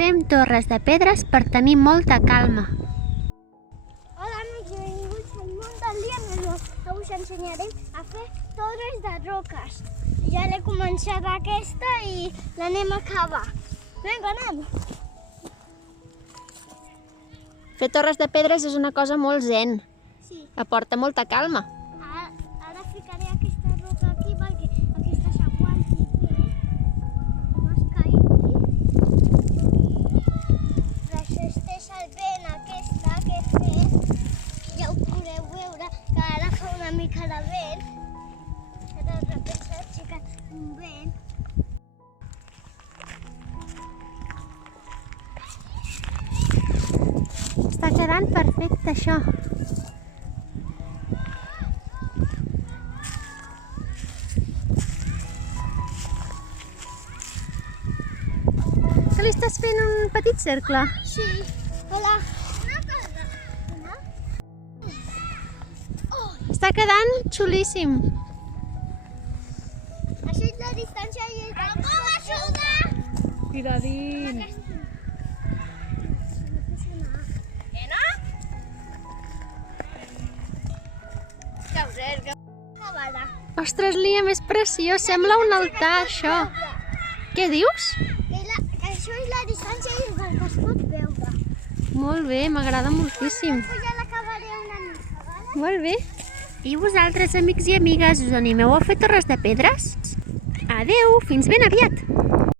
Fem torres de pedres per tenir molta calma. Hola amics, benvinguts al món del dia menor. Avui us ensenyarem a fer torres de roques. Ja l'he començat aquesta i l'anem a acabar. Vinga, anem! Fer torres de pedres és una cosa molt zen, Sí. aporta molta calma. Ara ficaré aquesta roca aquí perquè aquesta s'aguanti bé. No es caigui. Resisteix el vent aquesta que he fet. Ja ho podeu veure, que ara fa una mica de vent. Ara de sobte s'ha aixecat un vent. Està quedant perfecte, això. Que li estàs fent un petit cercle? Sí. Hola. Una cosa. Una? Oh, Està quedant xulíssim. això és la distància i és la que es pot veure. Cuidadín. Acabada. Ostres, Liam, és preciós. Sembla un altar, això. Què dius? Això és la distància i és el que es pot veure. Molt bé, m'agrada moltíssim. Després ja l'acabaré una mica, vale? Molt bé. I vosaltres, amics i amigues, us animeu a fer torres de pedres? Adeu, fins ben aviat!